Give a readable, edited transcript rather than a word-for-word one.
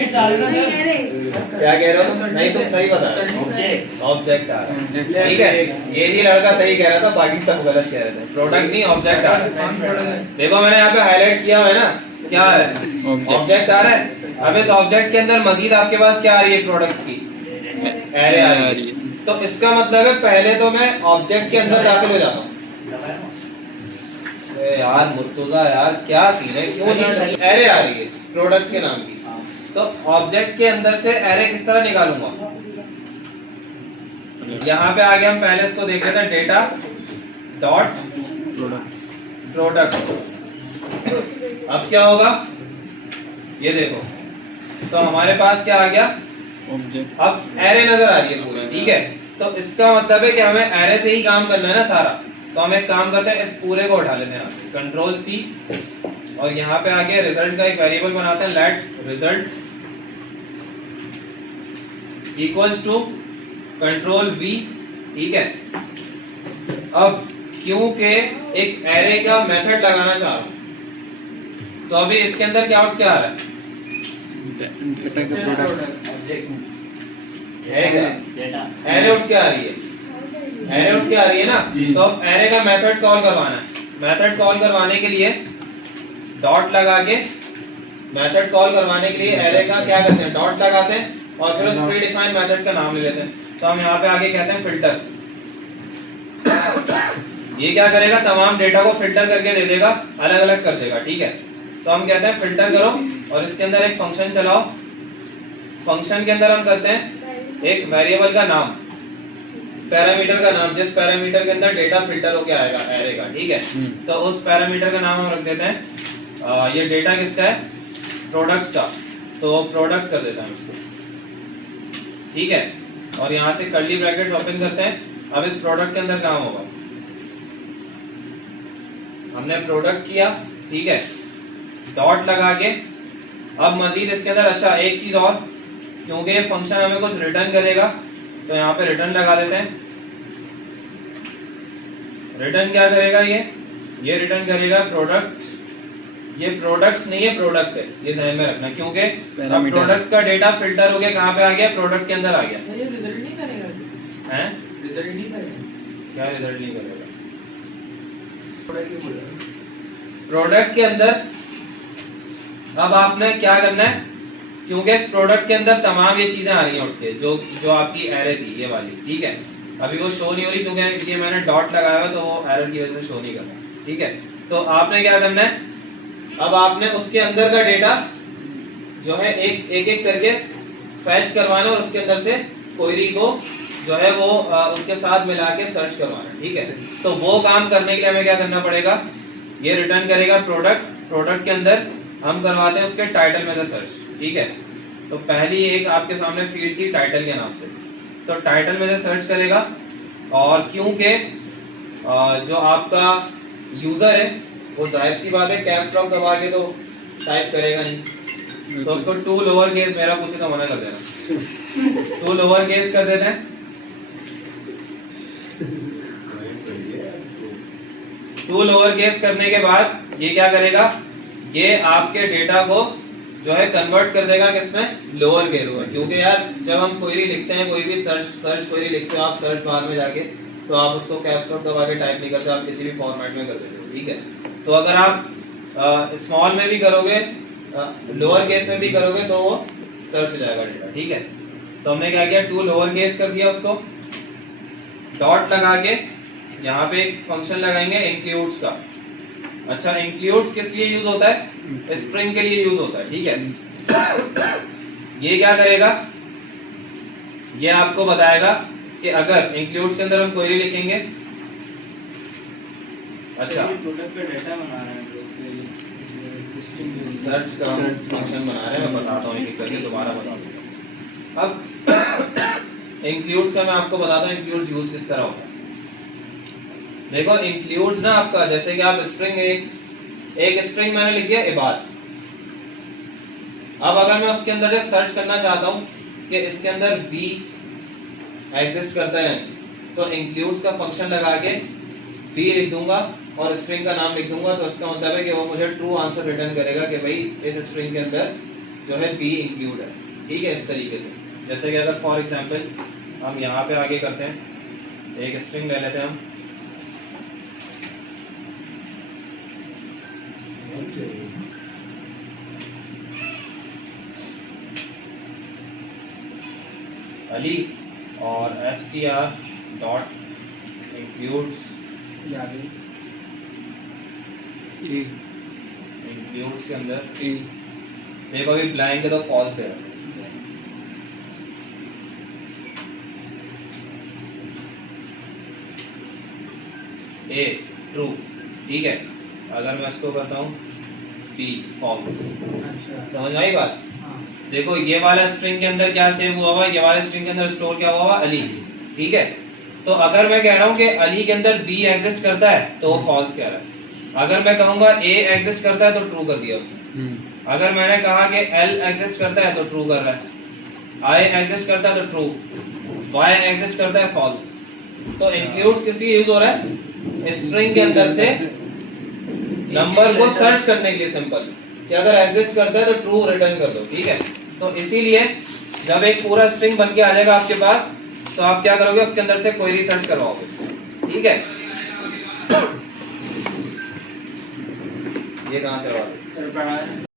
क्या कह रहे हो? नहीं तुम सही बता रहे हो, ऑब्जेक्ट आ रहा है, ठीक है। ये ही लड़का सही कह रहा था, बाकी सब गलत कह रहे थे। प्रोडक्ट नहीं ऑब्जेक्ट आ रहा है। देखो मैंने यहाँ पे हाईलाइट किया है ना, क्या आ रहा है? ऑब्जेक्ट आ रहा है। अब इस ऑब्जेक्ट के अंदर मजीद आपके पास क्या आ रही है? प्रोडक्ट्स की एरे आ रही है। तो इसका मतलब है पहले तो मैं ऑब्जेक्ट के अंदर दाखिल हो जाता हूँ। यार मुर्तुजा यार क्या सीन है, क्यों नहीं? एरे आ रही है प्रोडक्ट्स के नाम की, तो ऑब्जेक्ट के अंदर से एरे किस तरह निकालूंगा? यहाँ पे आगे हम पहले इसको देख लेते हैं, डेटा डॉट प्रोडक्ट। अब क्या होगा ये देखो, तो हमारे पास क्या आ गया? ऑब्जेक्ट। अब एरे नजर आ रही है पूरी, ठीक है। तो इसका मतलब है कि हमें एरे से ही काम करना है ना सारा। तो हम एक काम करते हैं, इस पूरे को उठा लेते हैं, कंट्रोल सी, और यहाँ पे आगे रिजल्ट का एक वेरिएबल बनाते हैं, let result equals to control V, ठीक है। अब क्योंकि एक एरे का मेथड लगाना चाह रहा हूं, तो अभी इसके अंदर क्या आउट क्या आ रहा है? डेटा का प्रोडक्ट है क्या? एरे आउट क्या आ रही है? एरे आउट क्या आ रही है ना। तो अब एरे का मेथड कॉल करवाना है। मेथड कॉल करवाने के लिए डॉट लगा के, मेथड कॉल करवाने के लिए एरे का क्या करते हैं? डॉट लगाते हैं और फिर उस प्री डिफाइंड मेथड का नाम ले लेते हैं। तो हम यहाँ पे आगे कहते हैं फिल्टर। ये क्या करेगा? तमाम डेटा को फिल्टर करके दे देगा, अलग अलग कर देगा, ठीक है। तो हम कहते हैं फिल्टर करो और इसके अंदर एक फंक्शन चलाओ। फंक्शन के अंदर हम करते हैं एक वेरिएबल का नाम, पैरामीटर का नाम, जिस पैरामीटर के अंदर डेटा फिल्टर होके आएगा एरे का, ठीक है। तो उस पैरामीटर का नाम हम रख देते हैं, ये डेटा किसका है? प्रोडक्ट्स का। तो प्रोडक्ट कर देते हैं उसको, ठीक है। और यहाँ से कर्ली ब्रैकेट्स ओपन करते हैं। अब इस प्रोडक्ट के अंदर काम होगा, हमने प्रोडक्ट किया, ठीक है, डॉट लगा के। अब मजीद इसके अंदर अच्छा एक चीज और, क्योंकि ये फंक्शन हमें कुछ रिटर्न करेगा, तो यहाँ पे रिटर्न लगा देते हैं। रिटर्न क्या करेगा? ये रिटर्न करेगा प्रोडक्ट। ये प्रोडक्ट्स नहीं है, प्रोडक्ट है, ये ध्यान में रखना, क्योंकि अब प्रोडक्ट्स का डेटा फिल्टर हो गया, कहाँ पे आ गया? प्रोडक्ट के अंदर आ गया। ये रिजल्ट नहीं करेगा हैं? रिजल्ट नहीं करेगा। क्या रिजल्ट नहीं करेगा? प्रोडक्ट के अंदर अब आपने क्या करना है, क्योंकि इस प्रोडक्ट के अंदर तमाम ये चीजें आ रही हैं उठ के, जो आपकी एरे थी ये वाली, ठीक है। अभी वो शो नहीं हो रही क्योंकि ये मैंने डॉट लगाया हुआ, तो वो एरर की वजह से शो नहीं कर रहा, ठीक है। तो आपने क्या करना है, अब आपने उसके अंदर का डेटा जो है एक करके फैच करवाना और उसके अंदर से क्वेरी को जो है वो उसके साथ मिला के सर्च करवाना, ठीक है। तो वो काम करने के लिए हमें क्या करना पड़ेगा? ये रिटर्न करेगा प्रोडक्ट। प्रोडक्ट के अंदर हम करवाते हैं उसके टाइटल में से सर्च, ठीक है। तो पहली एक आपके सामने फील्ड थी टाइटल के नाम से, तो टाइटल में से सर्च करेगा। और क्योंकि जो आपका यूजर है वो जाहिर सी बात है कैप्स लॉक दबा के तो टाइप करेगा नहीं, तो उसको टू लोअर केस, मेरा पूछे तो मना कर देना, टू लोअर केस कर देते हैं। टू लोअर केस करने के बाद ये क्या करेगा? ये आपके डेटा को जो है कन्वर्ट कर देगा किसमें? लोअर केस में। क्योंकि यार जब हम क्वेरी लिखते हैं, कोई भी सर्च क्वेरी लिखते हो आप, सर्च बार में जाके, तो आप उसको कैप्स लॉक दबा के टाइप नहीं करते, आप किसी भी फॉर्मेट में कर देते हो, ठीक है। तो अगर आप स्मॉल में भी करोगे, लोअर केस में भी करोगे, तो वो सर्च हो जाएगा डेटा, ठीक है। तो हमने क्या किया? टू लोअर केस कर दिया उसको, डॉट लगा के यहाँ पे एक फंक्शन लगाएंगे इंक्लूड्स का। अच्छा, इंक्लूड्स किस लिए यूज होता है? स्ट्रिंग के लिए यूज होता है, ठीक है। ये क्या करेगा? ये आपको बताएगा कि अगर इंक्लूड्स के अंदर हम क्वेरी लिखेंगे, अच्छा प्रोडक्ट का डेटा बना रहे हैं, सर्च का फंक्शन बना रहे हैं, मैं बताता हूँ एक करके, दोबारा बता दूंगा। अब इंक्लूड्स का मैं आपको बताता हूँ इंक्लूड्स यूज किस तरह होता है। देखो इंक्लूड्स ना आपका, जैसे कि आप स्ट्रिंग एक स्ट्रिंग मैंने लिख दिया इबाद। अब अगर मैं उसके अंदर से सर्च करना चाहता हूँ कि इसके अंदर बी एग्जिस्ट करता है, तो इंक्लूड्स का फंक्शन लगा के बी लिख दूंगा और स्ट्रिंग का नाम लिख दूंगा, तो इसका मतलब है कि वो मुझे ट्रू आंसर रिटर्न करेगा कि भाई इस स्ट्रिंग के अंदर जो है बी इंक्लूड है, ठीक है। इस तरीके से जैसे कि अगर फॉर एग्जांपल हम यहाँ पे आगे करते हैं, एक स्ट्रिंग ले लेते हैं हम, अली और str डॉट इंक्लूड्स इंक्लूड्स के अंदर देखो अभी ब्लैंक है तो फॉल्स है, ए ट्रू, ठीक है। अगर मैं इसको करता हूँ बी फॉल्स, अच्छा समझ में आई बात। हाँ देखो ये वाला स्ट्रिंग के अंदर क्या सेव हुआ हुआ, ये वाले स्ट्रिंग के अंदर स्टोर क्या हुआ हुआ, अली, ठीक है। तो अगर मैं कह रहा हूँ कि अली के अंदर बी एग्जिस्ट करता है तो वो फॉल्स कह रहा है। अगर मैं कहूंगा ए एग्जिस्ट करता है तो ट्रू कर दिया उसने। अगर मैंने कहा कि एल एग्जिस्ट करता है तो ट्रू कर रहा है, आई एग्जिस्ट करता है तो ट्रू, वाई एग्जिस्ट करता है फॉल्स। तो इंक्लूड्स किस लिए यूज हो रहा है, स्ट्रिंग के अंदर से नंबर को सर्च करने के लिए, सिंपल कि अगर एग्जिस्ट करता है तो ट्रू रिटर्न कर दो, ठीक है। तो इसीलिए जब एक पूरा स्ट्रिंग बन के आ जाएगा आपके पास तो आप क्या करोगे, उसके अंदर से क्वेरी सर्च करवाओगे, ठीक है। ये कहां से आ रहा है? सर पढ़ा है।